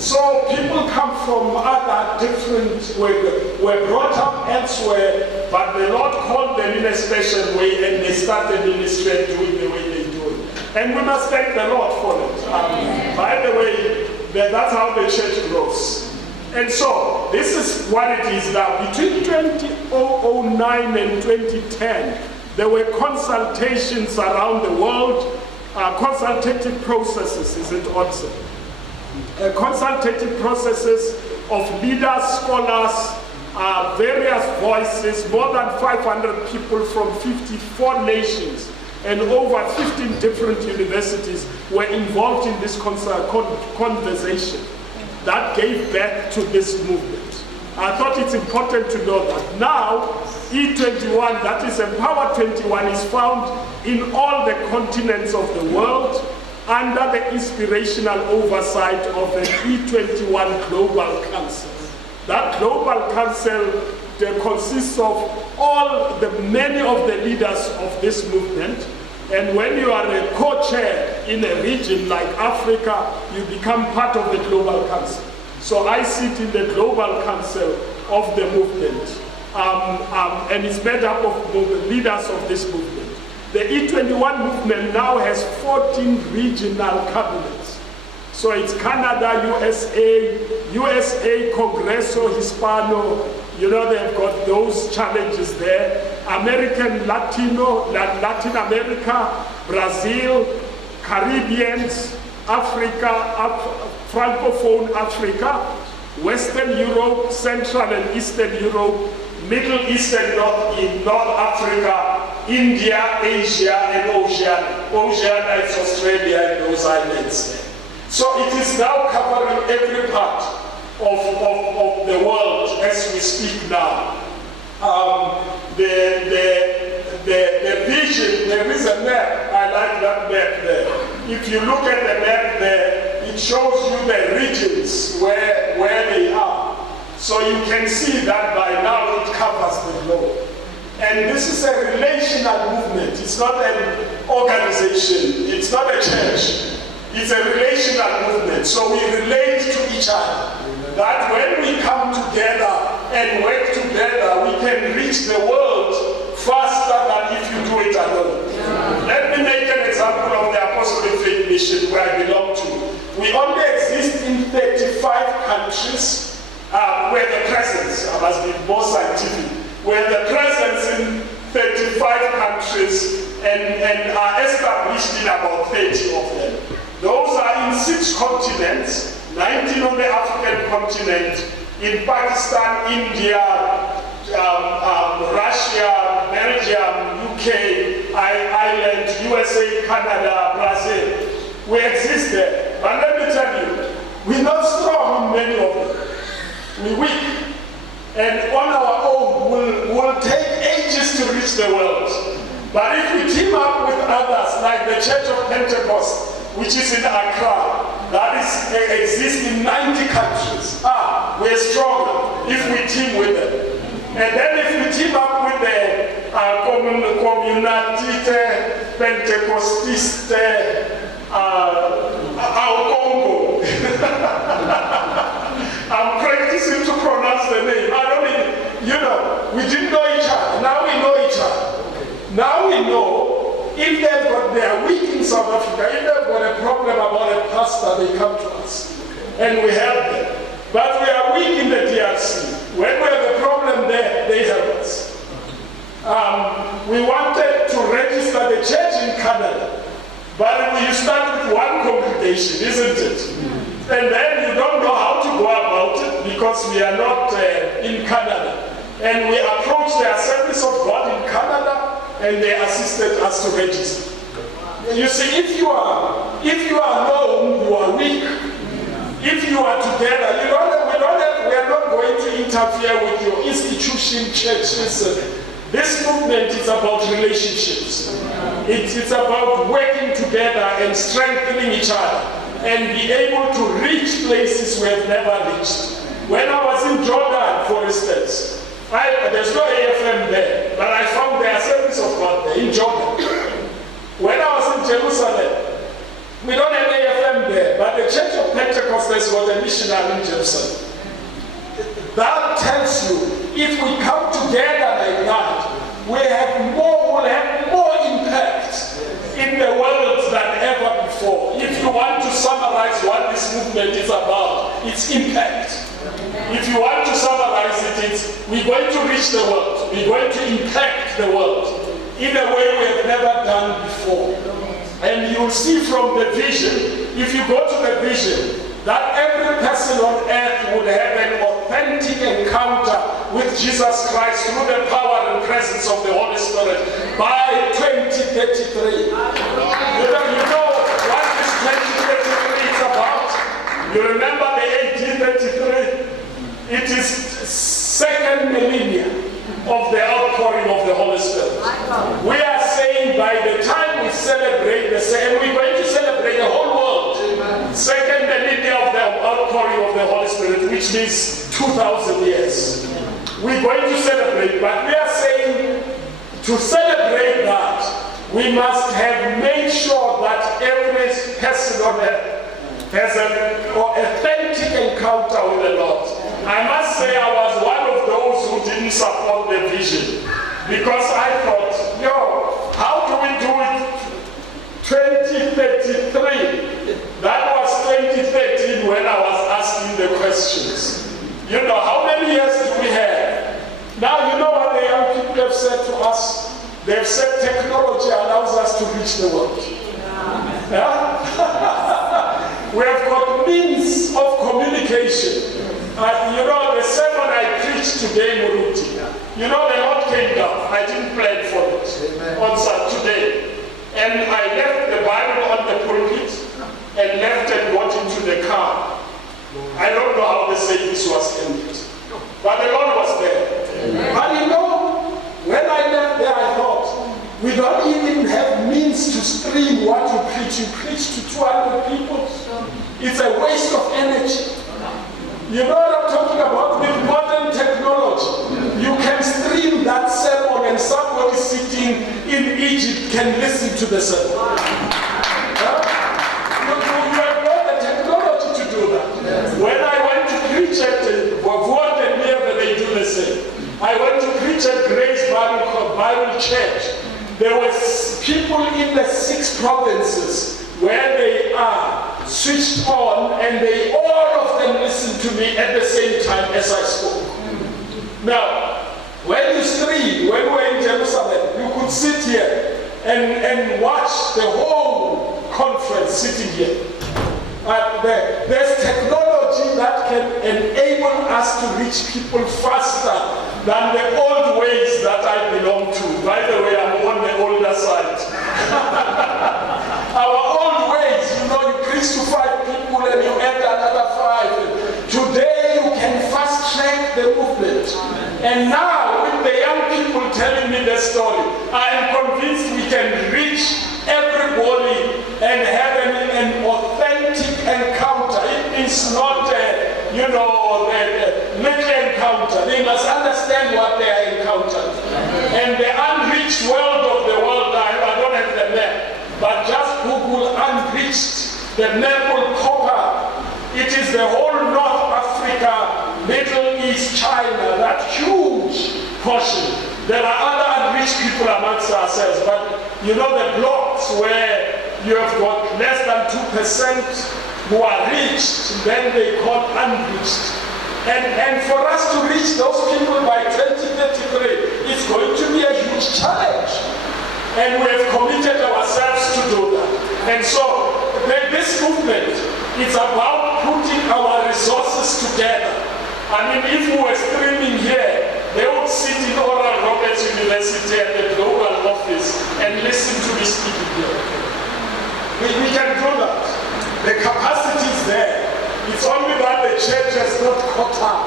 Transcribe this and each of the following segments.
So people come from other different, were brought up elsewhere, but the Lord called them in a special way and they started ministry doing the way they do it. And we must thank the Lord for it. By the way, that's how the church grows. And so, this is what it is now. Between 2009 and 2010, there were consultations around the world, consultative processes, is it also? Consultative processes of leaders, scholars, various voices, more than 500 people from 54 nations and over 15 different universities were involved in this conversation that gave birth to this movement. I thought it's important to know that now E21, that is Empower 21, is found in all the continents of the world under the inspirational oversight of the E21 Global Council. That Global Council consists of many of the leaders of this movement. And when you are a co-chair in a region like Africa, you become part of the Global Council. So I sit in the Global Council of the movement, and it's made up of leaders of this movement. The E21 movement now has 14 regional cabinets. So it's Canada, USA, Congreso Hispano, they've got those challenges there. Latin America, Brazil, Caribbeans, Africa, Francophone Africa, Western Europe, Central and Eastern Europe, Middle East and North Africa, India, Asia, and Oceania. Oceania is Australia and those islands there. So it is now covering every part of the world as we speak now. The vision, there is a map. I like that map there. If you look at the map there, it shows you the regions where they are. So you can see that by now it covers the globe. And this is a relational movement. It's not an organization. It's not a church. It's a relational movement. So we relate to each other. That when we come together and work together, we can reach the world faster than if you do it alone. Let me make an example of the Apostolic Faith Mission where I belong to. We only exist in 35 countries where the presence, I must be more scientific, where the presence in 35 countries and are established in about 30 of them. Those are in 6 continents, 19 on the African continent, in Pakistan, India, Russia, Belgium, UK, Ireland, USA, Canada, Brazil. We exist there. But let me tell you, we're not strong in many of them. We're weak. And on our own, will take ages to reach the world. But if we team up with others, like the Church of Pentecost, which is in Accra, that exists in 90 countries. We're stronger if we team with them. And then if we team up with the Communauté Pentecostiste Congo. I'm practicing to pronounce the name. We didn't know each other. Now we know each other. Now we know if they are weak in South Africa, if they've got a problem about a pastor, they come to us. And we help them. But we are weak in the DRC. When we have a problem there, they help us. We wanted to register the church in Canada. But you start with one congregation, isn't it? And then you don't know how to go about it because we are not in Canada. And we approached the Assemblies of God in Canada, and they assisted us to register. You see, if you are alone, you are weak. If you are together, we are not going to interfere with your institution, churches. This movement is about relationships. It's about working together and strengthening each other and be able to reach places we have never reached. When I was in Jordan, for instance, there's no AFM there, but I found the Assemblies of God there in Jordan. When I was in Jerusalem, We don't have AFM there, but the Church of Pentecost has got a missionary in Jerusalem. That tells you, if we come together like that, we'll have more impact in the world than ever before. If you want to summarize what this movement is about, it's impact. If you want to summarize it, it's we're going to reach the world. We're going to impact the world in a way we have never done before. And you'll see from the vision, if you go to the vision, that every person on earth would have an authentic encounter with Jesus Christ through the power and presence of the Holy Spirit by 2033. You know what this 2033 is about? You remember the 1833? It is second millennium of the outpouring of the Holy Spirit. We are saying by the time we celebrate and we're going to celebrate the whole world, second millennium of the outpouring of the Holy Spirit, which means 2,000 years. We're going to celebrate, but we are saying to celebrate that, we must have made sure that every person on earth has an authentic encounter with the Lord. I must say I was one of those who didn't support the vision, because I thought, how do we do it 2033? That was 2013 when I was asking the questions. How many years do we have? Now, you know what the young people have said to us? They've said technology allows us to reach the world. Yeah? We have got means of communication. The sermon I preached today, Muruti, the Lord came down. I didn't plan for it. On Saturday. And I left the Bible on the pulpit and left and got into the car. I don't know how the service was ended. But the Lord was there. But when I left there, I thought, we don't even have means to stream what you preach. You preach to 200 people. It's a waste of energy. You know what I'm talking about? With modern technology, you can stream that sermon and somebody sitting in Egypt can listen to the sermon. You have got the technology to do that. Yes. When I went to preach at Wavot and Never, they do the same. I went to preach at Grace Bible Church. There were people in the 6 provinces where they are switched on, and all of them listened to me at the same time as I spoke. Now, when you stream, when we were in Jerusalem, you could sit here and watch the whole conference sitting here. There's technology that can enable us to reach people faster than the old ways that I belong to. By the way, I'm on the older side. Our old ways, you preach to 5 people and you add another 5. Today you can fast track the movement. And now, with the young people telling me the story, I am convinced we can reach everybody and have an authentic encounter. It is not a little encounter. They must understand what they are encountering. And the unreached world of the world, I don't have the map, but just Google unreached. The map will pop up. It is the whole North Africa, Middle East, China, that huge portion. There are other unreached people amongst ourselves, but the blocks where you have got less than 2% who are reached, then they call unreached. And for us to reach those people by 2033, it's going to be a huge challenge. And we have committed ourselves to do that. And so this movement is about putting our resources together. I mean, if we were streaming here, they would sit in Oral Roberts University at the global office and listen to me speaking here. We can do that. The capacity is there. It's only that the church has not caught up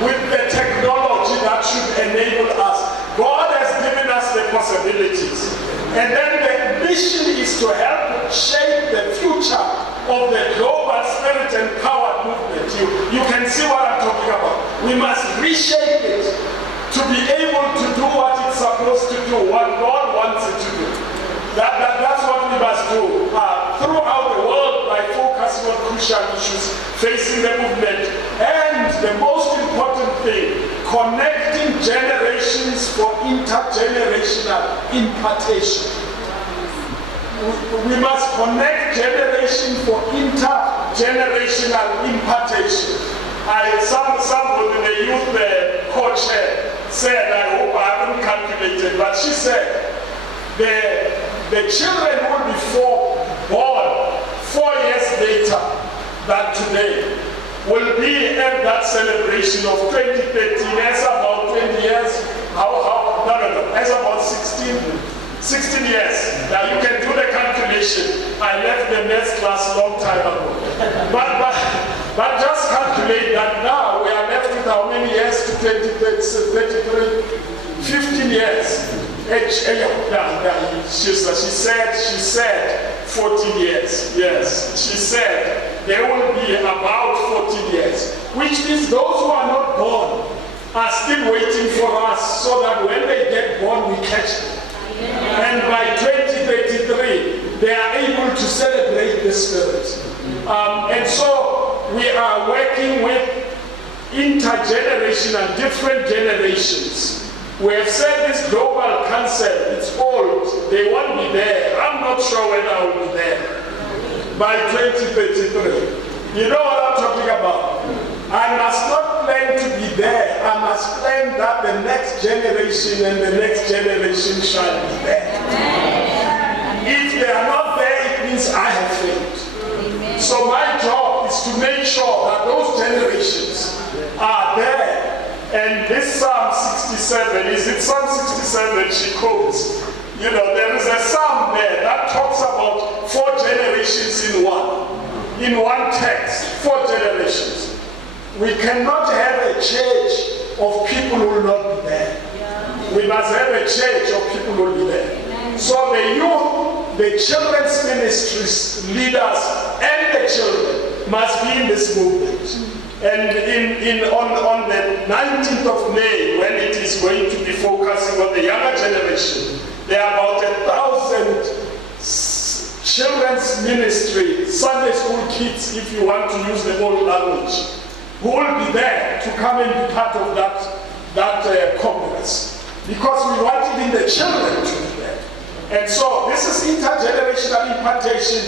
with the technology that should enable us. God has given us the possibilities. And then the mission is to help shape the future of the global spirit empowered movement. You can see what I'm talking about. We must reshape it to be able to do what it's supposed to do, what God wants it to do. That's what we must do throughout the crucial issues facing the movement. And the most important thing, connecting generations for intergenerational impartation. We must connect generation for intergenerational impartation. Somebody, the youth coach said, I hope I haven't calculated, but she said, the children will be born 4 years later than today, will be at that celebration of 2013 as about 20 years, as about 16 years. Now you can do the calculation. I left the maths class a long time ago. But just calculate that now we are left with how many years to 33? 15 years. She said 14 years. Yes, she said there will be about 14 years, which means those who are not born are still waiting for us, so that when they get born, we catch them. And by 2033, they are able to celebrate the Spirit. And so we are working with intergenerational, different generations. We have said this global concept, it's old, they won't be there. I'm not sure when I will be there. By 2033. You know what I'm talking about? I must not plan to be there. I must plan that the next generation and the next generation shall be there. If they are not there, it means I have failed. So my job is to make sure that those generations are there. And this Psalm 67, is it Psalm 67 she quotes? You know, there is a psalm there that talks about 4 generations in one text, 4 generations. We cannot have a church of people who will not be there. We must have a church of people who will be there. So the youth, the children's ministries, leaders, and the children must be in this movement. And on the 19th of May, when it is going to be focusing on the younger generation, there are about 1,000 children's ministry, Sunday school kids, if you want to use the old language, who will be there to come and be part of that conference. Because we want even the children to be there. And so this is intergenerational impartation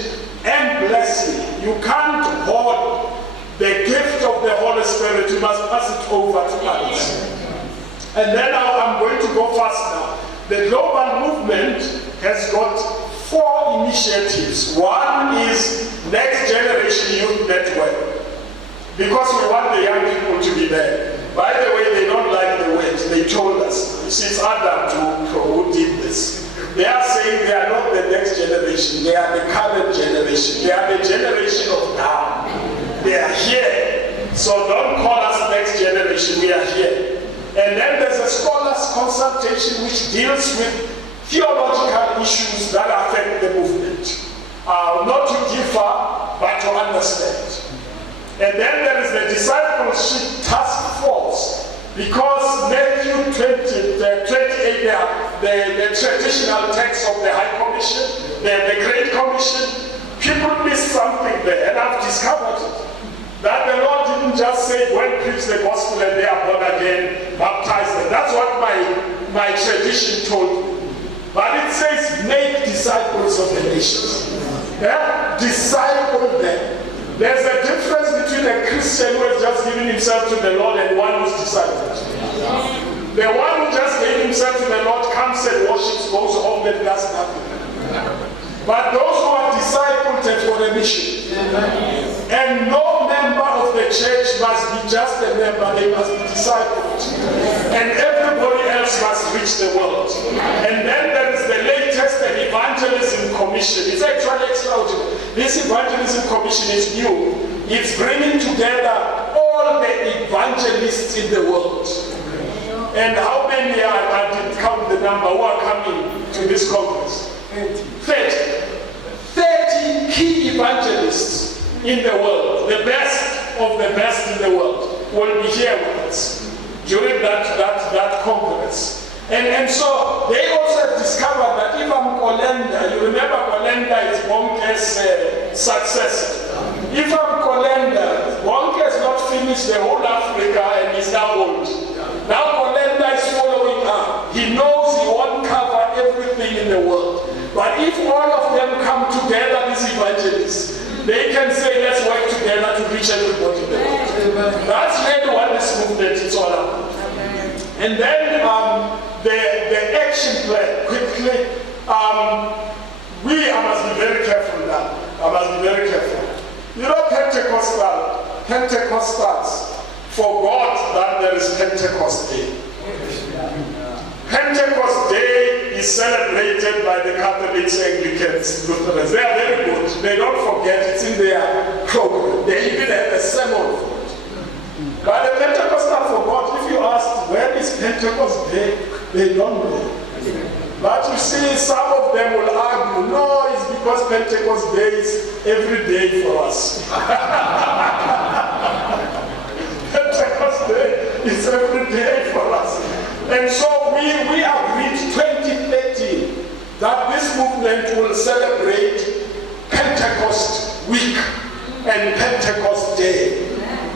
and blessing. You can't hoard the gift of the Holy Spirit, you must pass it over to others. And then I'm going to go fast now. The global movement has got 4 initiatives. One is Next Generation Youth Network, because we want the young people to be there. By the way, they don't like the word. They told us. It's Adam who did this. They are saying they are not the next generation. They are the current generation. They are the generation of now. They are here. So don't call us next generation. We are here. And then there's a scholars consultation which deals with theological issues that affect the movement. Not to differ, but to understand. And then there is the discipleship task force, because Matthew 28, the traditional text of the High Commission, the Great Commission, people miss something there, and I've discovered it. That the Lord didn't just say, go and preach the gospel and they are born again, baptize them. That's what my tradition told me. But it says, make disciples of the nations. Yeah? Disciple them. There's a difference between a Christian who has just given himself to the Lord and one who's discipled. The one who just gave himself to the Lord comes and worships, goes home and does nothing. But those who are discipled for a mission. And no member of the church must be just a member, they must be discipled. And everybody else must reach the world. And then there is the latest evangelism commission. It's actually extraordinary. This evangelism commission is new. It's bringing together all the evangelists in the world. And how many are, I didn't count the number, who are coming to this conference? 30 key evangelists in the world, the best of the best in the world, will be here with us during that conference. And so they also have discovered that even Kolenda, you remember Kolenda is Bonke's successor. If I'm Kolenda, Wonke has not finished the whole Africa and he's now old. Now Kolenda is following up. He knows he won't cover everything in the world. But if all of them come together, these evangelists, they can say, let's work together to reach everybody in the world. That's really what this movement is all about. And then the action plan, quickly. I must be very careful now. I must be very careful. You know, Pentecostals forgot that there is Pentecost Day. Pentecost Day is celebrated by the Catholics, Anglicans, Lutherans. They are very good. They don't forget, it's in their program. They even have a sermon for it. But the Pentecostals forgot. If you ask, when is Pentecost Day? They don't know. But you see, some of them will argue, no, it's because Pentecost Day is every day for us. Pentecost Day is every day for us. And so we agreed 2013 that this movement will celebrate Pentecost Week and Pentecost Day.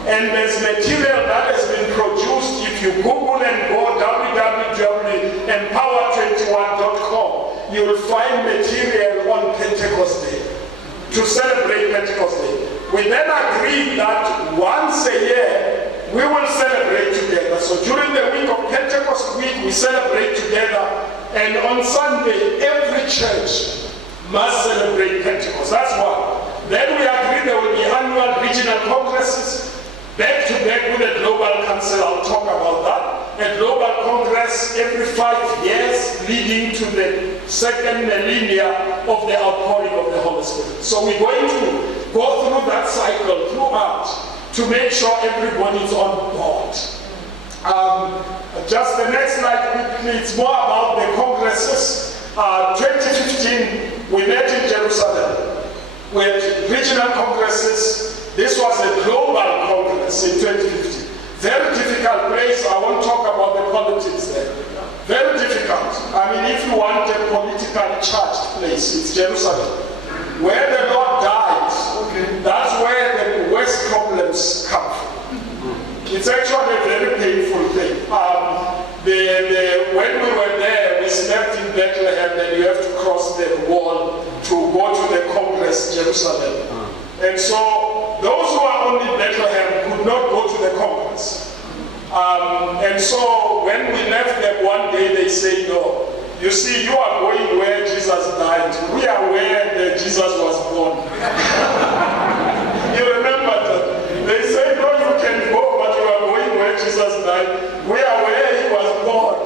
And there's material that has been produced. If you Google and go www.empower21.com, you will find material on Pentecost Day to celebrate Pentecost Day. We then agreed that once a year we will celebrate together. So during the week of Pentecost week, we celebrate together. And on Sunday, every church must celebrate Pentecost. That's one. Then we agreed there will be annual regional congresses. Back to back with the Global Council, I'll talk about that. A global congress every 5 years leading to the second millennia of the outpouring of the Holy Spirit. So we're going to go through that cycle throughout to make sure everybody's on board. Just the next slide quickly, it's more about the congresses. 2015, we met in Jerusalem with regional congresses. This was a global congress in 2015. Very difficult place. I won't talk about the politics there. Very difficult. I mean, if you want a politically charged place, it's Jerusalem. Where the Lord died, that's where the worst problems come from. It's actually a very painful thing. When we were there, we slept in Bethlehem, and you have to cross the wall to go to the Congress, Jerusalem. And so those who are only in Bethlehem could not go to the Congress. And so when we left them one day, they say, no, you see, you are going where Jesus died. We are where Jesus was born. You remember that? They say, no, you can go, but you are going where Jesus died. We are where he was born.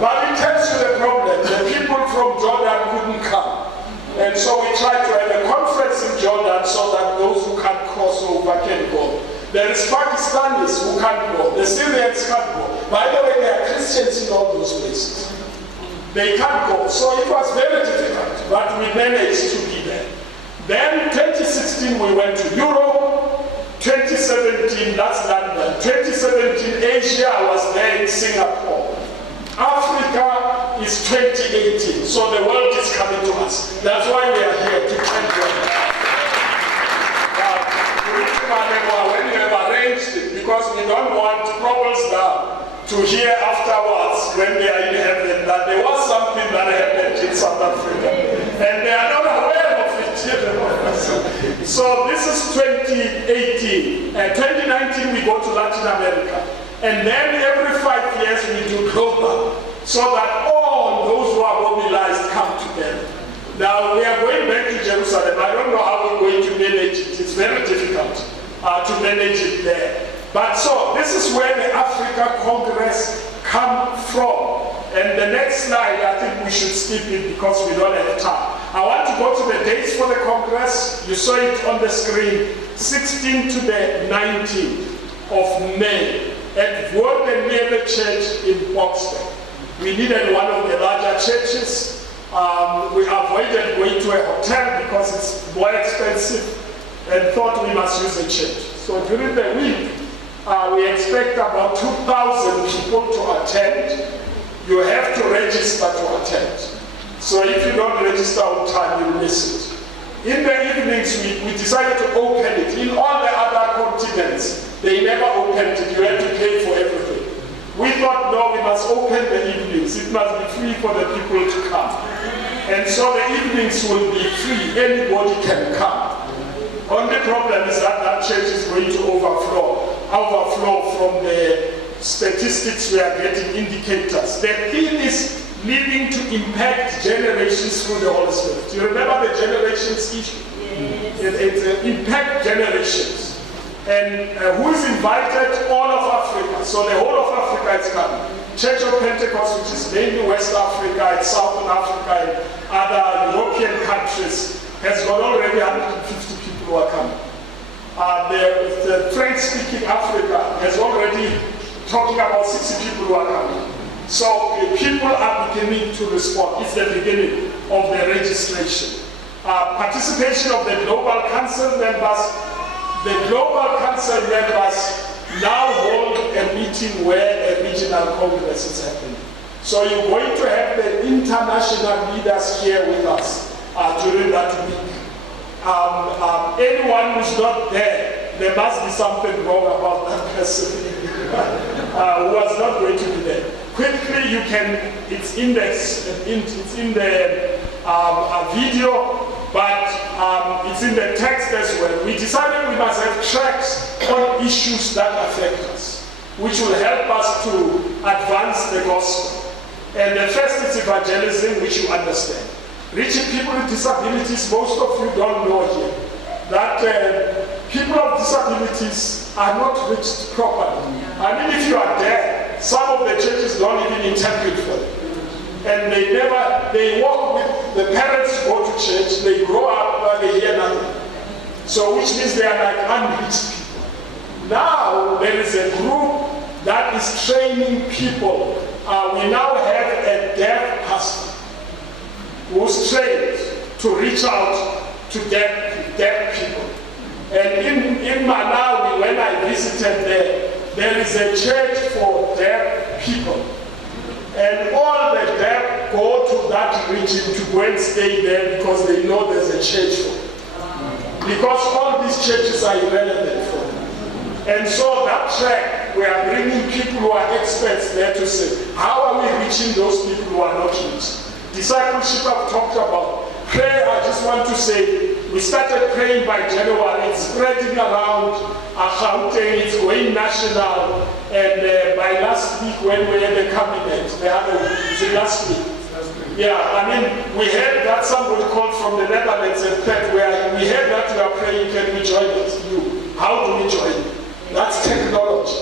But it tells you the problem. The people from Jordan couldn't come. And so we tried to have a conference in Jordan so that those who can't cross over can go. There is Pakistanis who can't go. The Syrians can't go. By the way, there are Christians in all those places. They can't go. So it was very difficult, but we managed to be there. Then 2016 we went to Europe. 2017, that's London. 2017, Asia, I was there in Singapore. Africa is 2018, so the world is coming to us. That's why we are here to thank God. When you have arranged it, because we don't want problems now to hear afterwards when they are in heaven that there was something that happened in South Africa, and they are not aware of it yet. So this is 2018. 2019 we go to Latin America. And then every 5 years we do global, so that all those who are mobilized come together. Now we are going back to Jerusalem. I don't know how we're going to manage it. It's very difficult to manage it there. But so this is where the Africa Congress come from. And the next slide, I think we should skip it because we don't have time. I want to go to the dates for the Congress. You saw it on the screen, 16th to the 19th of May. At World Navy Church in Boxton. We needed one of the larger churches. We avoided going to a hotel because it's more expensive and thought we must use a church. So during the week, we expect about 2,000 people to attend. You have to register to attend. So if you don't register on time, you'll miss it. In the evenings, we decided to open it. In all the other continents, they never opened it. You had to pay for everything. We thought, no, we must open the evenings. It must be free for the people to come. And so the evenings will be free. Anybody can come. Only problem is that that church is going to overflow from the statistics we are getting, indicators. The theme is living to impact generations through the Holy Spirit. Do you remember the generations issue? Yes. It's impact generations. And who is invited? All of Africa. So the whole of Africa is coming. Church of Pentecost, which is mainly West Africa and Southern Africa and other European countries, has got already 150 people who are coming. The French-speaking Africa has already talking about 60 people who are coming. So people are beginning to respond. It's the beginning of the registration. Participation of the Global Council members. The Global Council members now hold a meeting where a regional congress is happening. So you're going to have the international leaders here with us during that week. Anyone who's not there, there must be something wrong about that person who was not going to be there. Quickly, you can, it's in the video, but it's in the text as well. We decided we must have tracks on issues that affect us, which will help us to advance the gospel. And the first is evangelism, which you understand. Reaching people with disabilities, most of you don't know here, that people of disabilities are not reached properly. I mean, if you are there, some of the churches don't even interpret for them. And they walk with, the parents go to church, they grow up, but they hear nothing. So which means they are like unreached people. Now there is a group that is training people. We now have a deaf pastor who's trained to reach out to deaf people. And in Malawi, when I visited there is a church for deaf people. And all the deaf go to that region to go and stay there because they know there's a church for them. Because all these churches are irrelevant for them. And so that track, we are bringing people who are experts there to say, how are we reaching those people who are not reached? Discipleship I've talked about. Prayer, I just want to say, we started praying by January. It's spreading around Gauteng, it's going national. And by last week, when we had the cabinet, is it last week? Yeah, I mean, we heard that somebody called from the Netherlands and said, we heard that you are praying, can we join us? How do we join? That's technology.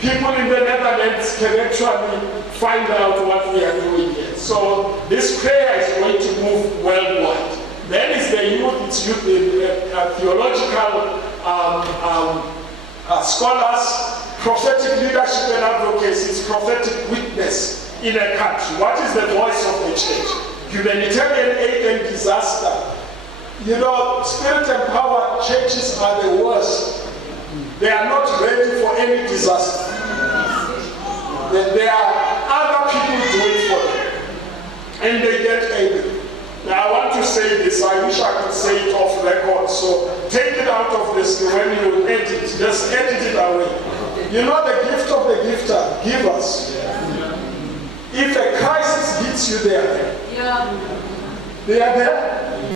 People in the Netherlands can actually find out what we are doing here. So this prayer is going to move worldwide. Then is the youth, it's youth, theological scholars, prophetic leadership and advocacy, it's prophetic witness in a country. What is the voice of the church? Humanitarian aid and disaster. You know, spirit-empowered churches are the worst. They are not ready for any disaster. There are other people doing for them. And they get angry. Now I want to say this, I wish I could say it off record, so take it out of this when you edit, just edit it away. You know the gift of the gifter, give us. If a crisis hits you, they are there. They are there.